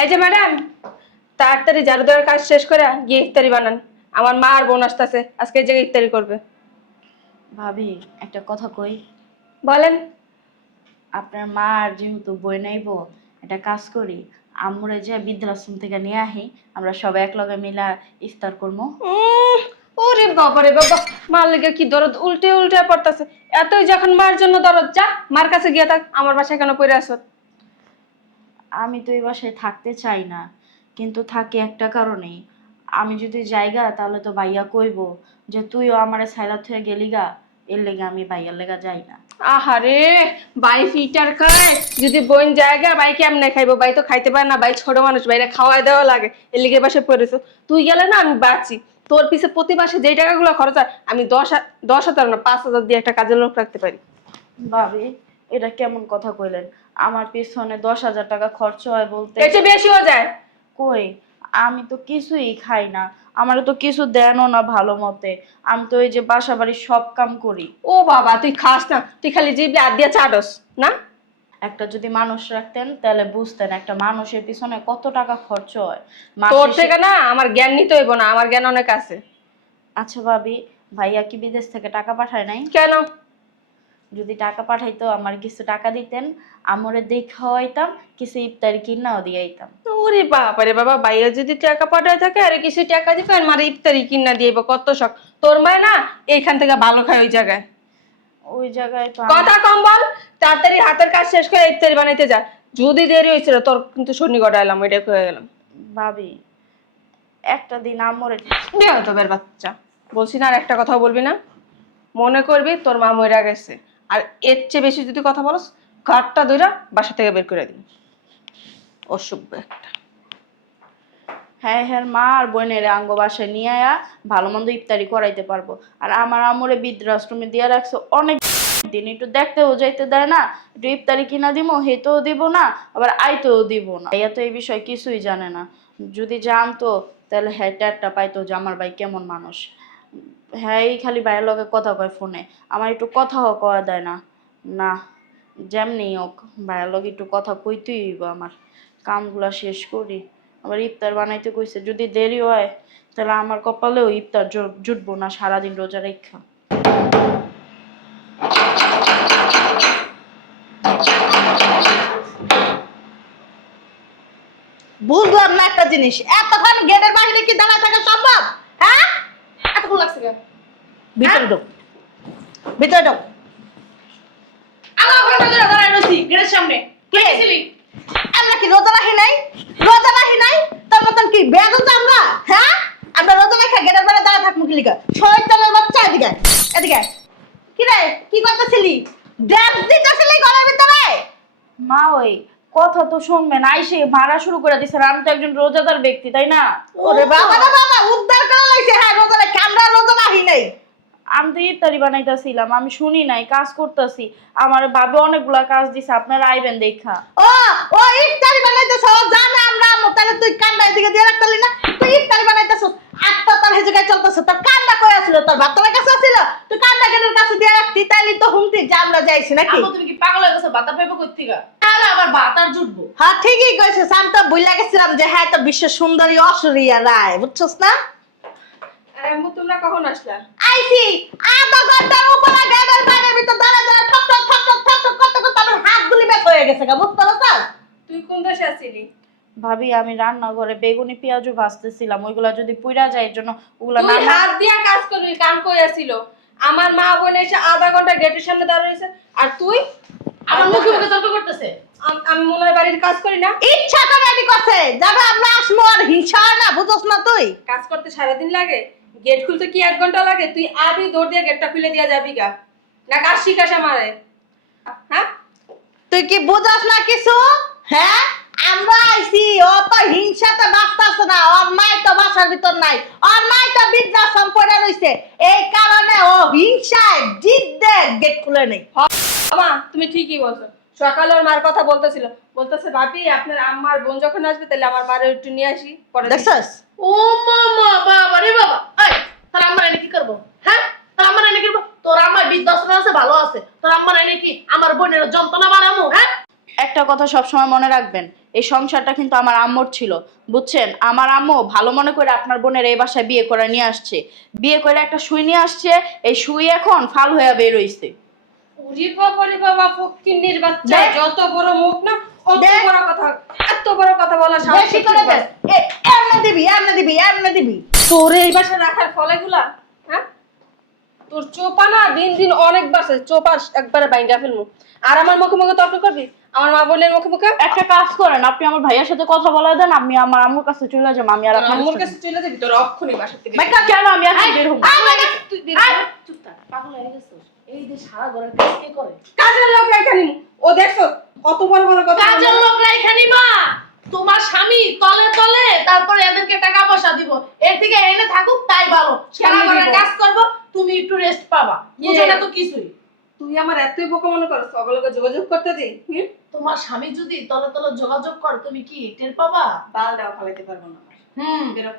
এই যে ম্যাডাম, তাড়াতাড়ি ঝাড়ু দেওয়ার কাজ শেষ করে গিয়ে ইফতারি বানান। আমার মা আর বোন আসতেছে, আজকে এই জায়গায় ইফতারি করবে। ভাবি একটা কথা কই। বলেন। আপনার মা আর যেহেতু বই নাইবো, একটা কাজ করি, আম্মুরে যে বৃদ্ধাশ্রম থেকে নিয়ে আহি, আমরা সবাই এক লগে মিলা ইফতার করবো। ওরে বাবা রে বাবা, মার লেগে কি দরদ উল্টে উল্টে পড়তেছে। এতই যখন মার জন্য দরদ, যা মার কাছে গিয়ে থাক, আমার বাসায় কেন পড়ে আসত? আমি তো এই বাসায় থাকতে চাই না, কিন্তু থাকি একটা কারণেই। আমি যদি জায়গা তাহলে তো ভাইয়া কইবো যে তুইও আমারে সাইরাত হয়ে গেলি গা, এর লেগে আমি ভাইয়ার লেগা যাই না। আহারে, বাই ফিটার খায় যদি বোন জায়গা, বাই কেমনে খাইবো? বাই তো খাইতে পারে না, বাই ছোট মানুষ, বাইরে খাওয়াই দেওয়া লাগে, এর লিগে বাসে পড়েছো। তুই গেলে না আমি বাঁচি। তোর পিছে প্রতি মাসে যেই টাকাগুলো খরচ হয়, আমি 10,000 না 5,000 দিয়ে একটা কাজের লোক রাখতে পারি। ভাবি এটা কেমন কথা কইলেন? আমার পিছনে 10,000 টাকা খরচ হয় বলতে এর চেয়ে বেশি হয়ে যায়। কই, আমি তো কিছুই খাই না, আমার তো কিছু দেনও না ভালো মতে। আমি তো এই যে বাসা বাড়ির সব কাম করি। ও বাবা, তুই খাস না, তুই খালি জিভে হাত দিয়ে চাটস না। একটা যদি মানুষ রাখতেন তাহলে বুঝতেন একটা মানুষের পিছনে কত টাকা খরচ হয় তোর মাসে থেকে না আমার জ্ঞান নিতে হইব না, আমার জ্ঞান অনেক আছে। আচ্ছা ভাবি, ভাইয়া কি বিদেশ থেকে টাকা পাঠায় নাই? কেন? যদি টাকা পাঠাইতো আমার কিছু টাকা দিতেন, আমরে দেখে খাওয়াইতাম, কিছু ইফতারি কিনাও দিয়াইতাম। ওরে বাবা রে বাবা, ভাইয়া যদি টাকা পাঠায় থাকে আর কিছু টাকা দিবে, আর মারে ইফতারি কিনা দিয়ে কত শখ। তোর মায় না এইখান থেকে ভালো খায় ওই জায়গায়। ওই জায়গায় তো কথা কম বল, তাড়াতাড়ি হাতের কাজ শেষ করে ইফতারি বানাইতে যা। যদি দেরি হয়েছিল তোর কিন্তু শনি গড়াইলাম, ওইটা হয়ে গেলাম। ভাবি একটা দিন আমরে বেয়াদবের বাচ্চা, বলছি না আর একটা কথা বলবি না। মনে করবি তোর মা মইরা গেছে, আর এর চেয়ে বেশি যদি কথা বলস, ঘাটটা ধইরা বাসা থেকে বের করে দিন। অসভ্য একটা। হ্যাঁ হ্যাঁ, মা আর বোনের আঙ্গ বাসায় নিয়ে আয়া ভালো মন্দ ইফতারি করাইতে পারবো। আর আমার আমরে বৃদ্ধাশ্রমে দিয়ে রাখছে অনেক দিন, একটু দেখতেও যাইতে দেয় না, একটু ইফতারি কিনা দিব, হেতেও দিব না, আবার আইতেও দিব না। ভাইয়া তো এই বিষয়ে কিছুই জানে না। যদি জানতো তাহলে হ্যাঁ টেরটা পাইতো যে আমার ভাই কেমন মানুষ। হ্যাঁ এই খালি ভাইয়ের লগে কথা কয় ফোনে, আমার একটু কথাও কয়া দেয় না। না, যেমনি হোক ভাইয়ের লগে একটু কথা কইতেই হইব আমার। কামগুলা শেষ করি, আবার ইফতার বানাইতে কইছে, যদি দেরি হয় তাহলে আমার কপালেও ইফতার জুটবো না সারাদিন রোজা রেখা। বুঝলাম না একটা জিনিস, এতক্ষণ গেটের বাইরে কি দাঁড়া থাকা সম্ভব? হ্যাঁ, এতক্ষণ লাগছে কেন? ভিতরে ঢোক, ভিতরে ঢোক। আমার ঘরে ধরে দাঁড়ায় রইছি গেটের সামনে। কে? কে ছিলি? আমরা কি রোজা রাখি নাই? রোজা রাখি নাই? তোর মতন কি বেয়াদব তো আমরা? হ্যাঁ, আমরা রোজা রাখা গেটের বাইরে দাঁড়া থাকবো কি লিগা? শয়তানের বাচ্চা, এদিকে আয়, এদিকে আয়। কি রে, কি করতেছিলি? ড্যান্স দিতেছিলি ঘরের ভিতরে? মা ওই কথা তো শুনবেন, আইসে মারা শুরু করে দিছে। আর আমি তো একজন রোজাদার ব্যক্তি, তাই না? ওরে বাবা রে বাবা, উদ্ধার করে লাইছে। হ্যাঁ, রোজা রাখি, আমরা রোজা রাখি নাই। আমি তো ইফতারি বানাইতেছিলাম, আমি শুনি নাই, কাজ করতেছি। আমার ভাবে অনেকগুলা কাজ দিছে, আপনারা আইবেন দেখা। ও, ও ইফতারি বানাইতেছ, ও জানে আমরা আমো, তাহলে তুই কান্না এদিকে দিয়ে রাখতালি না? তুই ইফতারি বানাইতেছ, আত্মা তার হেজুকায় চলতেছে, তোর কান্না কই আছিল? তোর ভাত তোর কাছে আছিল? তুই কান্না কেনের কাছে দিয়ে রাখতি, তাইলে তো হুমতি যে আমরা যাইছি নাকি? আপু তুমি কি পাগল হয়ে গেছো? বাতা পাইবো কই থেকে? তাহলে আবার বাতার জুটবো। হ্যাঁ ঠিকই কইছিস, আমি তো ভুইলা গেছিলাম যে হ্যাঁ তো বিশ্ব সুন্দরী অসুরিয়া রায়, বুঝছস না? আরে আম্মু তোমরা কখন আসলা? আইছি আধা ঘন্টার উপরে গেটের বাইরে ভিতর দাঁড়া দাঁড়া ঠক ঠক ঠক ঠক ঠক ঠক করতে করতে আমার হাতগুলি ব্যথা হয়ে গেছে গা, বুঝতে পারছস? তুই কোন দেশে আছিলি? ভাবি আমি রান্নাঘরে বেগুনি পেঁয়াজু ভাজতেছিলাম, ওইগুলা যদি পুইরা যায় এর জন্য ওগুলা তুই না। হাত দিয়া কাজ করবি, কাম কই আসিল? আমার মা বোন এসে আধা ঘন্টা গেটের সামনে দাঁড়িয়ে রইছে, আর তুই আমার মুখে মুখে তর্ক করতেছে। আমি মনে হয় বাড়ির কাজ করি না? ইচ্ছা করে এটি করছে, যাবে আমরা আসমো আর হিংসা হয় না, বুঝছস না তুই? কাজ করতে সারাদিন লাগে? গেট খুলতে কি 1 ঘন্টা লাগে? তুই আবি দৌড় দিয়ে গেটটা খুলে দিয়া যাবি গা, না কাজ শিখাস আমারে? হ্যাঁ, তুই কি বুঝছস না কিছু? হ্যাঁ, আমরা আইছি, ও তো হিংসাতে বাঁচতাছে না, ওর মাই তো বাসার ভিতর নাই, ওর মাই তো বৃদ্ধাশ্রম পড়ে রইছে, এই কারণে ও হিংসায় জিদ্দে গেট খুলে নেই। মা তুমি ঠিকই বলছো। সকালে ওর মার কথা বলতেছে ভাবি আপনার আম্মার বোন যখন আসবে তাহলে আমার মারে একটু নিয়ে আসি পরে। দেখছস? ও মামা, বাবা রে বাবা, এই তোর আম্মা এনে কি করবো? হ্যাঁ, তোর আম্মা এনে কি করবো? তোর আম্মা বৃদ্ধাশ্রমে আছে, ভালো আছে। তোর আম্মা এনে কি আমার বোনের যন্ত্রণা বাড়ামু? হ্যাঁ, একটা কথা সবসময় মনে রাখবেন, এই সংসারটা কিন্তু আমার আম্মুর ছিল, বুঝছেন? আমার আম্মু ভালো মনে করে আপনার বোনের এই বাসায় বিয়ে করে নিয়ে আসছে, বিয়ে করে একটা সুই নিয়ে আসছে, এই সুই এখন ফাল হয়ে বের হইছে। ওরে বাবা ফকিন্নির বাচ্চা, দেখ। যত বড় মুখ না অত দেখ। বড় কথা, এত বড় কথা বলা সাহস বেশি করে দেন। এমনে দিবি। তোর এই বাসায় রাখার ফলেগুলা, হ্যাঁ? তোর চোপা না দিন দিন অনেক বাড়ছে, চোপা একবারে বাইঙ্গা ফেলমু। আর আমার মুখে মুখে তর্ক করবি, আমার মা বোনের মুখে মুখে। একটা কাজ করেন, আপনি আমার ভাইয়ের সাথে কথা বলা দেন, আমি আমার আম্মুর কাছে চলে যাবো, আমি আর আপনার আমার কাছে চলে যাবি, তোর অক্ষণই বাসা থেকে কেন আমি এখন বের হবো? তুই বের হ। চুপ থাক, পাগল হয়ে গেছিস। এই যে সারা ঘরের কাজ কে করে? কাজের লোক এখানে ও দেখছো কত বড় বড় কথা কাজের লোকরা এখানে মা, তোমার স্বামী তলে তলে তারপরে এদেরকে টাকা পয়সা দিব, এর থেকে এনে থাকুক তাই ভালো। সারা ঘরের দিব। কাজ করব, তুমি একটু রেস্ট পাবা, বুঝো না তো কিছুই। তুই আমার এতই বোকা মনে করছ, সকলকে যোগাযোগ করতে দিই? তোমার স্বামী যদি তলে তলে যোগাযোগ করে, তুমি কি টের পাবা? বাল দাও ফালাইতে পারবো না। বেরো।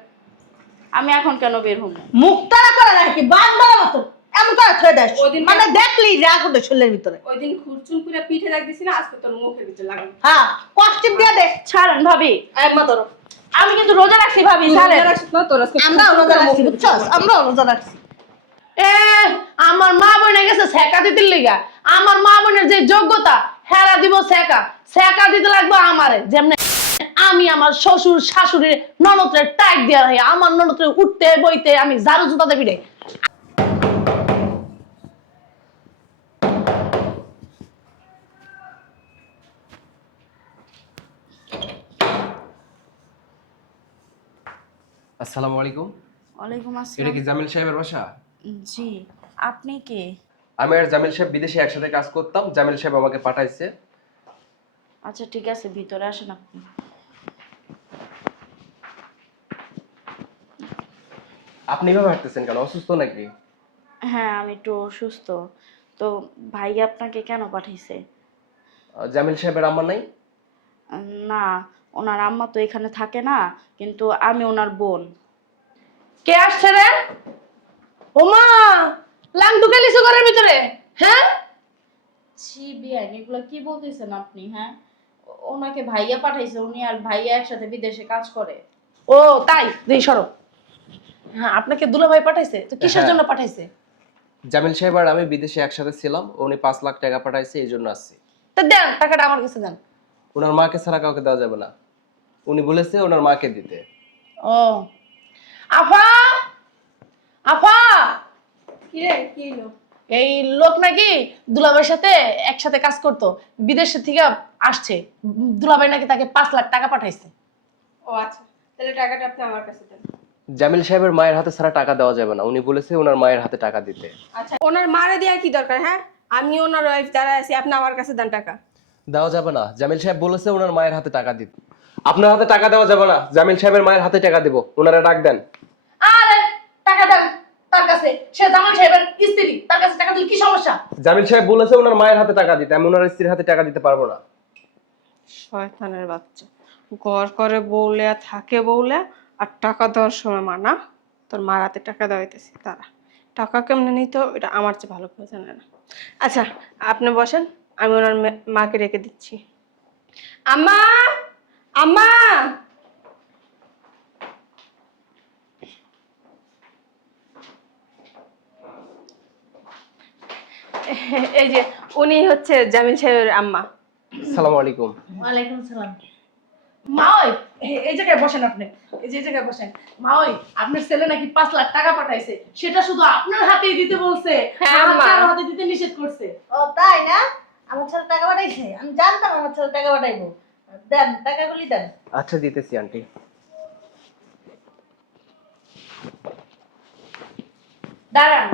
আমি এখন কেন বের হবো? মুখটারা করে রাখি বান্দর মতো এমন করে থয়ে দেয়। ওদিন মানে দেখলি রাগ উঠে শরীরের ভিতরে। ওই দিন খুরচুন পুরা পিঠে লাগ দিছি না, আজকে তোর মুখের ভিতরে লাগাবো। হ্যাঁ কষ্টিপ দিয়ে দে। ছাড়েন ভাবি, আম্মা ধরো। আমি কিন্তু রোজা রাখছি ভাবি, ছাড়েন। তোর আজকে আমরাও খুরচুন রোজা পুরা রাখছি মুখের ভিতরে বুঝছস, আমরাও রোজা রাখছি। এ আমার মা বোনে গেছে সেকা দিতে লিগা, আমার মা বোনের যে যোগ্যতা হেরা দিব সেকা দিতে লাগবে আমারে। যেমন আমি আমার শ্বশুর শাশুড়ির ননদের টাইট দিয়া রাখি, আমার ননদের উঠতে বইতে আমি ঝাড়ু জুতা দেবি রে। আসসালামু আলাইকুম। ওয়ালাইকুম এটা আসসালাম। কি জামিল সাহেবের বাসা? জি, আপনি কে? আমি আর জামিল সাহেব বিদেশে একসাথে কাজ করতাম, জামিল সাহেব আমাকে পাঠাইছে। আচ্ছা ঠিক আছে, ভিতরে আসেন আপনি। আপনি এভাবে হাঁটতেছেন কেন? অসুস্থ নাকি? হ্যাঁ আমি একটু অসুস্থ। তো ভাই আপনাকে কেন পাঠাইছে? জামিল সাহেবের আম্মা নাই? না, ওনার আম্মা তো এখানে থাকে না, কিন্তু আমি ওনার বোন। কে আসছে রে? ওমা লাং ঢুকে লিসু ঘরের ভিতরে, হ্যাঁ? ছি বিয়ান, এগুলো কি বলতেছেন আপনি? হ্যাঁ, ওনাকে ভাইয়া পাঠাইছে, উনি আর ভাইয়া একসাথে বিদেশে কাজ করে। ও তাই, দেই সরো। হ্যাঁ আপনাকে দুলাভাই পাঠাইছে, তো কিসের হ্যাঁ। জন্য পাঠাইছে? জামিল সাহেব আর আমি বিদেশে একসাথে ছিলাম, উনি 5 লাখ টাকা পাঠাইছে, এই জন্য আসছি। তো দেন টাকাটা আমার কাছে দেন। ওনার মাকে ছাড়া কাউকে দেওয়া যাবে না, উনি বলেছে ওনার মাকে দিতে। ও আফা, আফা, কি রে কি হলো? এই লোক নাকি দুলাভাইয়ের সাথে একসাথে কাজ করতো, বিদেশ থেকে আসছে, দুলাভাই নাকি তাকে 5 লাখ টাকা পাঠাইছে। ও আচ্ছা, তাহলে টাকাটা আপনি আমার কাছে দেন। জামিল সাহেবের মায়ের হাতে ছাড়া টাকা দেওয়া যাবে না, উনি বলেছে ওনার মায়ের হাতে টাকা দিতে। আচ্ছা, ওনার মারে দেওয়ার কি দরকার? হ্যাঁ, আমি ওনার ওয়াইফ দ্বারা আছি, আপনি আমার কাছে দেন টাকা। দেওয়া যাবে না, জামিল সাহেব বলেছে ওনার মায়ের হাতে টাকা দিতে। আপনার হাতে টাকা দেওয়া যাবে না, জামিল সাহেবের মায়ের হাতে টাকা দিব, ওনারা ডাক দেন। আরে টাকা দেন তার কাছে, সে জামাল সাহেবের স্ত্রী, তার কাছে টাকা দিলে কি সমস্যা? জামিল সাহেব বলেছে ওনার মায়ের হাতে টাকা দিতে, আমি ওনার স্ত্রীর হাতে টাকা দিতে পারবো না। শয়তানের বাচ্চা, ঘর করে বউলে থাকে বউলে, আর টাকা দেওয়ার সময় মা না, তোর মার হাতে টাকা দেওয়া হইতেছে। তারা টাকা কেমনে নিত এটা আমার চেয়ে ভালো করে জানে না। আচ্ছা আপনি বসেন, আমি ওনার মাকে রেখে দিচ্ছি। আম্মা, আম্মা, এই যে উনি হচ্ছে জামিল সাহেবের আম্মা। আসসালামু আলাইকুম। ওয়ালাইকুম সালাম। মা ওই এই জায়গায় বসেন, আপনি এই যে জায়গায় বসেন। মা ওই আপনার ছেলে নাকি 5 লাখ টাকা পাঠাইছে, সেটা শুধু আপনার হাতেই দিতে বলছে, হ্যাঁ, আমার মা। কারো হাতে দিতে নিষেধ করছে। ও তাই না? আমার ছেলে টাকা পাঠাইছে, আমি জানতাম আমার ছেলে টাকা পাঠাইবো। দেন টাকাগুলি দেন। আচ্ছা দিতেছি আন্টি। দাঁড়ান,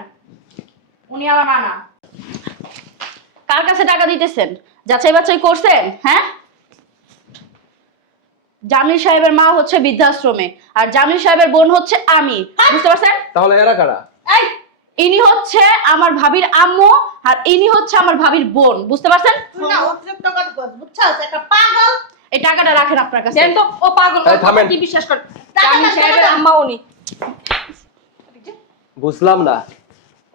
উনি আমার মা না। কার কাছে টাকা দিতেছেন? যাচাই বাছাই করছেন? হ্যাঁ, জামিল সাহেবের মা হচ্ছে বৃদ্ধাশ্রমে, আর জামিল সাহেবের বোন হচ্ছে আমি, বুঝতে পারছেন? তাহলে এরা কারা? এই ইনি হচ্ছে আমার ভাবির আম্মু, আর ইনি হচ্ছে আমার ভাবির বোন, বুঝতে পারছেন? তুই না অতিরিক্ত কথা কস, বুঝছস? একটা পাগল। এই টাকাটা রাখেন আপনার কাছে। দেন তো, ও পাগল, এই থামেন। কি বিশ্বাস করে? টাকা জামিল দেন, সাহেবের টাকা দেন। আম্মা উনি, বুঝলাম না,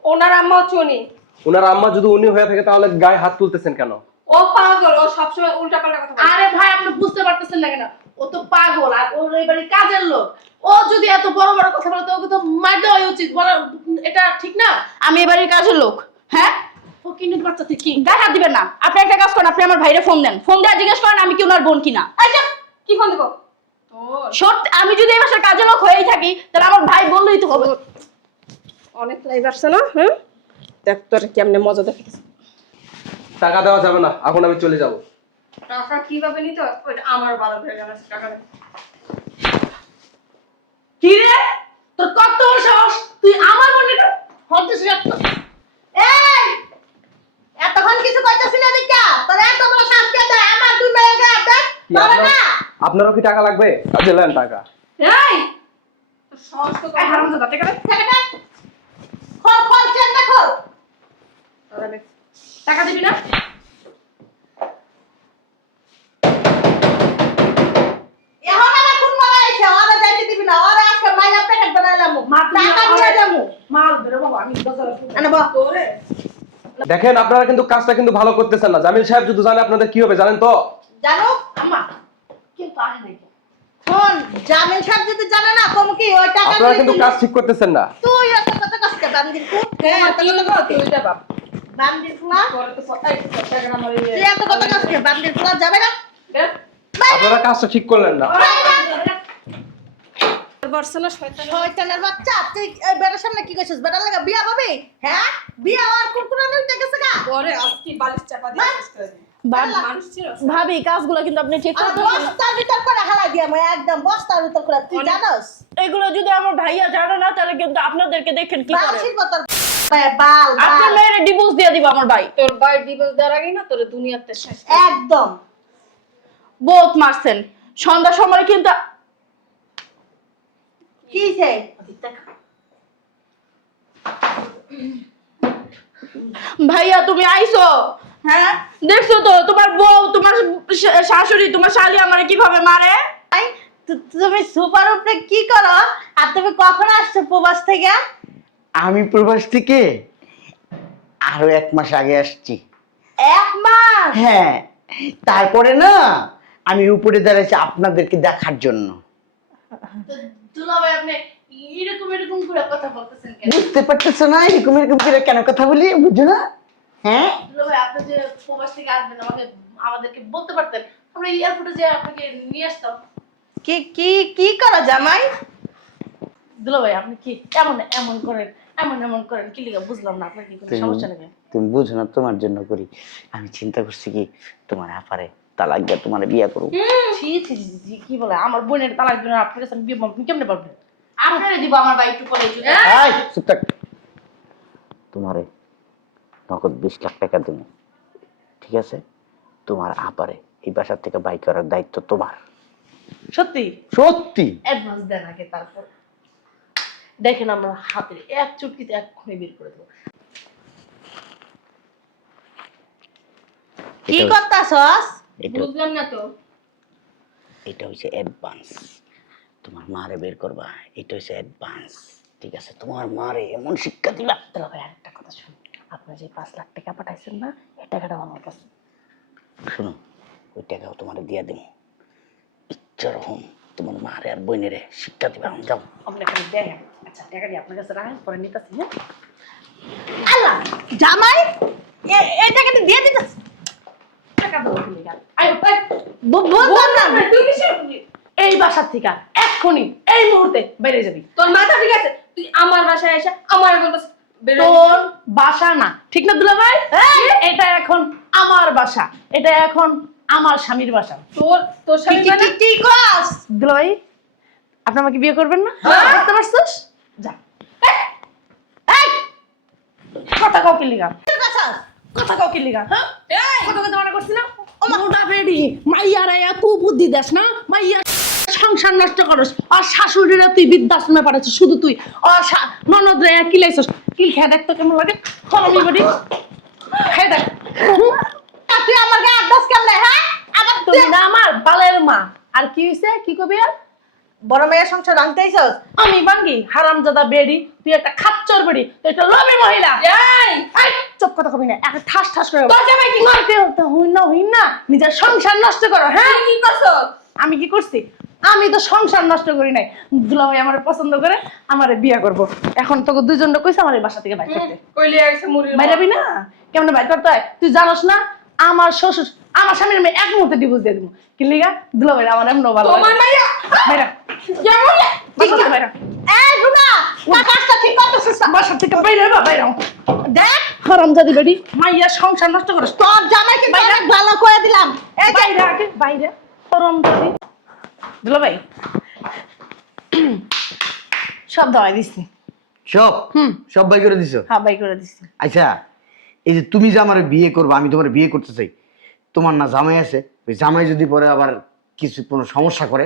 ওনার আম্মা হচ্ছে উনি। ওনার আম্মা যদি উনি হয়ে থাকে তাহলে গায়ে হাত তুলতেছেন কেন? ও পাগল, ও সবসময় উল্টা পাল্টা কথা বলে। আরে ভাই আপনি বুঝতে পারতেছেন না কেন? ও তো পাগল আর ওর এই বাড়ির কাজের লোক। ও যদি এত বড় বড় কথা বলে তো ওকে তো মার দেওয়াই উচিত। বলা এটা ঠিক না। আমি এবারের কাজের লোক, হ্যাঁ? ও কিন্তু বাচ্চা তুই কি? গায়ে হাত দিবেন না। আপনি একটা কাজ করেন, আপনি আমার ভাইরে ফোন দেন, ফোন দিয়ে জিজ্ঞেস করেন আমি কি ওনার বোন কিনা। আচ্ছা কি ফোন দেবো তোর? সত্যি আমি যদি এই বাসার কাজের লোক হয়েই থাকি তাহলে আমার ভাই বললেই তো হবে। অনেক লাইভ আসছে না? হ্যাঁ, দেখ তোর কেমনে মজা দেখেছিস। টাকা দেওয়া যাবে না, এখন আমি চলে যাব। টাকা কিভাবে নিতে হয় ওইটা আমার ভালো হয়ে গেল। টাকা দে। কি রে? তোর কত বড় সাহস? তুই আমার বোনের হতেছিস একটা। এই এতক্ষণ কিছু কইতাছি না দেখা তোর এত বড় শ্বাস কে দেয় আমার দুই মেয়ে গায়ে দেখ কি তোর না আপনারও কি টাকা লাগবে? কাজে নেন টাকা। এই তোর সাহস তো কম হারামজাদা, টাকা দে। টাকা খোল খোল চেনটা খোল টাকা দে। টাকা দিবি না? এখন আমার কোন মারা আইছে ওরে যাইতে দিবি না ওরে আজকে মাইলা প্যাকেট বানাইলাম টাকা নিয়ে যামু মার ধরে বাবা আমি বাজারে আনে বাপ তোরে দেখেন আপনারা কিন্তু কাজটা কিন্তু ভালো করতেছেন না। জামিল সাহেব যদি জানে আপনাদের কি হবে জানেন তো? জানো আম্মা কিন্তু আহে নাই। ফোন জামিল সাহেব যদি জানে না কম কি ওই টাকা আপনারা নিয়ে কিন্তু দিলি। কাজ ঠিক করতেছেন না। তুই এত কথা কষ্ট বান্দির কুট হ্যাঁ এত কথা কষ্ট তুই যা বাপ। বান্দির ফুলা তোরে তো সব টাকা আমার তুই এত কথা কষ্ট বান্দির ফুলা যাবে না দে। আপনারা কাজটা ঠিক করলেন না। বর্ষা না শয়তান। শয়তানের বাচ্চা তুই এই বেটার সামনে কি কইছিস বেটার লাগা বিয়া পাবি হ্যাঁ বিয়া আর কুরকুরা নইতে গেছে গা পরে আজকে বালিশ চাপা দিয়ে শেষ করে দিই। মানুষ ছিল। ভাবি কাজগুলো কিন্তু আপনি ঠিক আর করতেছেন না। বস্তার ভিতর করে হালাই দিয়া মই একদম বস্তার ভিতর করে তুই জানোস এগুলো যদি আমার ভাইয়া জানে না তাহলে কিন্তু আপনাদেরকে দেখেন কি বাল করে। ছিড়ব তোর বাল আপনার বাল মেয়ের ডিভোর্স দিয়ে দিব আমার ভাই। তোর ভাই ডিভোর্স দেওয়ার আগে না তোর দুনিয়াতে শেষ। একদম বহুত মারছেন সন্ধ্যার সময় কিন্তু। কি সে ভাইয়া তুমি আইছো, হ্যাঁ দেখছো তো তোমার বউ তোমার শাশুড়ি তোমার শালি আমারে কিভাবে মারে। আই তুমি সুপার উপরে কি করো আর তুমি কখন আসছো প্রবাস থেকে আমি প্রবাস থেকে আরো 1 মাস আগে আসছি। 1 মাস হ্যাঁ, তারপরে না আমি উপরে দাঁড়াইছি আপনাদেরকে দেখার জন্য। দুলাভাই আপনি এরকম এরকম করে কথা বলতেছেন কেন? বুঝতে পারতেছো না এরকম এরকম করে কেন কথা বলি, বুঝো না? হ্যাঁ, দুলাভাই আপনি যে প্রবাস থেকে আসবেন আমাদেরকে বলতে পারতেন, আমরা এয়ারপোর্টে যে আপনাকে নিয়ে আসতাম। কি কি কি করো জামাই দুলাভাই আপনি কি এমন এমন করেন এমন করেন কি লিগা বুঝলাম না। আপনার কি কোনো সমস্যা নাকি? তুমি বুঝো না, তোমার জন্য করি। আমি চিন্তা করছি কি তোমার আপারে তালাক দিয়ে তোমার বিয়ে করবো। ছি ছি ছি, ছি, কি বলে আমার বোনের তালাক দিবেন আপনার কাছে আমি বিয়ে আপনি কেমনে পারবেন? আপনারে দিব আমার ভাই একটু পরে চলে এই, চুপ থাক। তোমারে নগদ 20 লাখ টাকা দেবো, ঠিক আছে? তোমার আপারে এই বাসার থেকে বাই করার দায়িত্ব তোমার। সত্যি সত্যি? অ্যাডভান্স দেন আগে, তারপর দেখেন আমরা হাতের এক চুটকিতে এক্ষুনি বের করে দেবো। কি করতাছস এটা বুঝলাম না তো। এটা হচ্ছে অ্যাডভান্স। তোমার মারে বের করবা, এটা হচ্ছে অ্যাডভান্স, ঠিক আছে? তোমার মারে এমন শিক্ষা দিবা। দুলাভাই আরেকটা কথা শুনুন, আপনার যে 5 লাখ টাকা পাঠাইছেন না এই টাকাটা আমার কাছে। শুনো, ওই টাকাও তোমার দিয়ে দেবো। ইচ্ছা রকম তোমার মারে আর বোনেরে শিক্ষা দিবা। যাও। আপনি এখানে দেখেন। আচ্ছা টাকা দিয়ে আপনার কাছে রাখেন, পরে নিতেছি। হ্যাঁ আল্লাহ জামাই এই টাকাটা দিয়ে দিতেছ টাকা দেবো তুমি গান আয় বলতাম না তুই কিসে? এই বাসার থেকে এক্ষুনি এই মুহূর্তে বেরিয়ে যাবি। তোর মাথা ঠিক আছে? তুই আমার বাসায় এসে আমার বলছিস তোর বাসা না, ঠিক না দুলাভাই? এটা এখন আমার বাসা, এটা এখন আমার স্বামীর বাসা। তোর তোর স্বামী কি কি কি কস দুলাভাই আপনি আমাকে বিয়ে করবেন না? বুঝতে পারছিস? যা এই কথা কাউ কি লিগা, কি করছস কথা কাউ কি লিগা, হ্যাঁ কথা কথা মনে করছি না। মোটা বেডি মাইয়ারা এত বুদ্ধি দেস না, মাইয়া সংসার নষ্ট করস। আর শাশুড়িরা তুই বৃদ্ধাশ্রমে পাঠাচ্ছিস, শুধু তুই আর ননদরা কি লাইছস। কি খেয়ে দেখ তো কেমন লাগে, খরমি বডি খেয়ে দেখ। তুই আমার গায়ে আড্ডাস কেমনে হ্যাঁ আমার তুমি না আমার বালের মা। আর কি হইছে কি কবি আর? বড় মেয়ের সংসার ভাঙতে আইছস আমি বাঙ্গি হারামজাদা বেডি, তুই একটা খাচ্চর বেডি, তুই একটা লোভী মহিলা। এই এই চুপ কথা কবি না, একটা ঠাস ঠাস করে তোর জামাই কি মারতে হইন না নিজের সংসার নষ্ট করো। হ্যাঁ তুই কি করছস? আমি কি করছি? আমি তো সংসার নষ্ট করি নাই। দুলাভাই আমার পছন্দ করে আমারে বিয়ে করব। এখন তোকে দুইজনটা কইছে আমার এই বাসা থেকে বাইর করতে। কইলি আইছে মুড়ির মা। বাইরাবি না? কেমনে বাইর করতে হয় তুই জানোস না? আমার শ্বশুর আমার স্বামীর আমি এক মুহূর্তে ডিভোর্স দিয়ে দিব। কি লিগা? দুলাভাই আমার এমন ভালো লাগে। তোমার মাইয়া বাইরা যেমন বাসা থেকে বাইরা। এই রুনা কাজটা ঠিক করতেছিস না। বাসা থেকে বাইরে বা বাইরা। দেখ হারামজাদি বেডি মাইয়া সংসার নষ্ট করিস। তোর জামাই কিন্তু অনেক ভালো করে দিলাম। এই যে বাইরে আগে বাইরে হারামজাদি। দুলাভাই সব দাওয়াই দিছি। সব সব বাই করে দিছো? হ্যাঁ বাই করে দিছি। আচ্ছা, এই যে তুমি যে আমার বিয়ে করবে, আমি তোমার বিয়ে করতে চাই, তোমার না জামাই আছে? ওই জামাই যদি পরে আবার কিছু কোনো সমস্যা করে?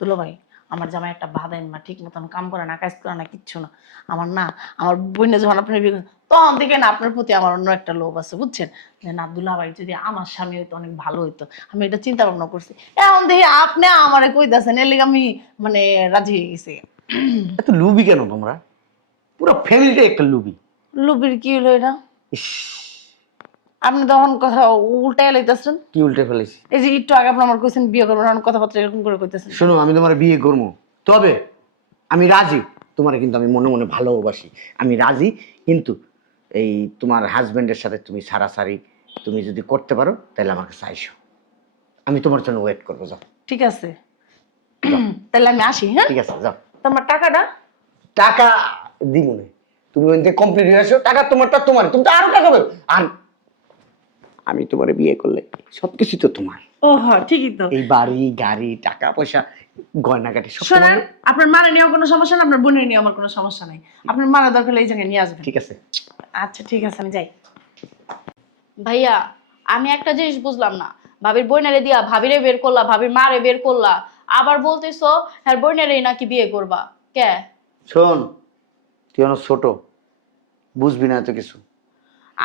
দুলাভাই আমার জামাই একটা বাদাই মা, ঠিক মতন কাম করে না, কাজ করে না, কিচ্ছু না। আমার বোনে যখন আপনি বিয়ে করেন, তখন থেকে না আপনার প্রতি আমার অন্য একটা লোভ আছে, বুঝছেন? যে না দুলাভাই যদি আমার স্বামী হইতো অনেক ভালো হইতো, আমি এটা চিন্তা ভাবনা করছি। এখন দেখি আপনি আমারে কইতাছেন, এর লিগে আমি মানে রাজি হয়ে গেছি। এত লুবি কেন তোমরা? পুরো ফ্যামিলিটা একটা লুবি। লুবির কি হলো এটা? ইস, আপনি তখন কথা উল্টাই লাইতেছেন। কি উল্টে ফেলেছি? এই যে একটু আগে আপনি আমার কইছেন বিয়ে করবেন, এখন কথাবার্তা এরকম করে কইতেছেন। শোনো, আমি তোমার বিয়ে করবো, তবে আমি রাজি। তোমার কিন্তু আমি মনে মনে ভালোবাসি, আমি রাজি। কিন্তু এই তোমার হাজবেন্ডের সাথে তুমি সারাসারি তুমি যদি করতে পারো তাহলে আমার কাছে আইসো, আমি তোমার জন্য ওয়েট করবো। যাও। ঠিক আছে তাহলে আমি আসি। হ্যাঁ ঠিক আছে, যাও। তোমার টাকাটা? টাকা দিব না, তুমি ওখান থেকে কমপ্লিট হয়ে আসো। টাকা তোমারটা তোমার, তুমি তো আরো টাকা পাবে। আর আমি তোমার বিয়ে করলে সবকিছু তো তোমার। ও হ্যাঁ ঠিকই তো। এই বাড়ি গাড়ি টাকা পয়সা গয়নাগাটি সব শোনেন, তোমার। আপনার মারে নিয়েও কোনো সমস্যা না, আপনার বোনের নিয়ে আমার কোনো সমস্যা নাই। আপনার মারা দরকার হলে এই জায়গায় নিয়ে আসবেন। ঠিক আছে। আচ্ছা ঠিক আছে, আমি যাই। ভাইয়া আমি একটা জিনিস বুঝলাম না, ভাবির বইনারে দিয়া ভাবিরে বের করলা, ভাবির মারে বের করলা, আবার বলতেছো হ্যাঁ বইনারেই নাকি বিয়ে করবা। কে? শোন, তুই অনেক ছোট, বুঝবি না এত কিছু।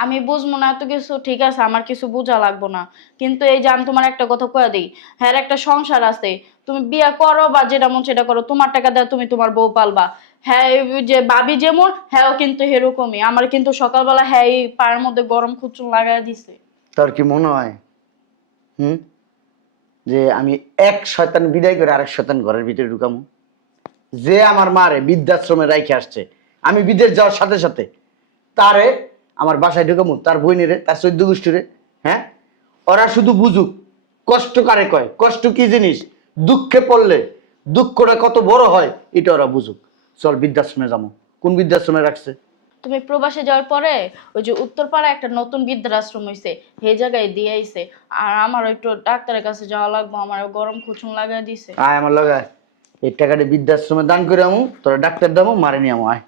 আমি বুঝবো না এত কিছু, ঠিক আছে, আমার কিছু বোঝা লাগবো না, কিন্তু এই যে আমি তোমার একটা কথা কয়ে দিই, হ্যাঁ একটা সংসার আছে, তুমি বিয়ে করো বা যেটা মন সেটা করো, তোমার টাকা দেয় তুমি তোমার বউ পালবা। হ্যাঁ এই যে ভাবি যেমন, হ্যাঁ কিন্তু এরকমই। আমার কিন্তু সকালবেলা হ্যাঁ এই পায়ের মধ্যে গরম খুচুন লাগাই দিছে। তোর কি মনে হয় যে আমি এক শয়তান বিদায় করে আরেক শয়তান ঘরের ভিতরে ঢুকামু? যে আমার মারে বৃদ্ধাশ্রমে রাইখে আসছে, আমি বিদেশ যাওয়ার সাথে সাথে তারে আমার বাসায় ঢুকামু, তার বইনেরে, তার 14 গোষ্ঠীরে। হ্যাঁ, ওরা শুধু বুঝুক কষ্ট কারে কয়, কষ্ট কি জিনিস, দুঃখে পড়লে দুঃখটা কত বড় হয় এটা ওরা বুঝুক। চল বৃদ্ধাশ্রমে যাবো। কোন বৃদ্ধাশ্রমে রাখছে? তুমি প্রবাসে যাওয়ার পরে ওই যে উত্তরপাড়া একটা নতুন বৃদ্ধাশ্রম হয়েছে, সেই জায়গায় দিয়ে আইছে। আর আমার একটু ডাক্তারের কাছে যাওয়া লাগবে, আমার গরম খুচুন লাগাই দিছে। আয় আমার লগায়, এই টাকাটা বৃদ্ধাশ্রমে দান করে আমু, তোরা ডাক্তার দামো, মারে নিয়ে আমু। আয়।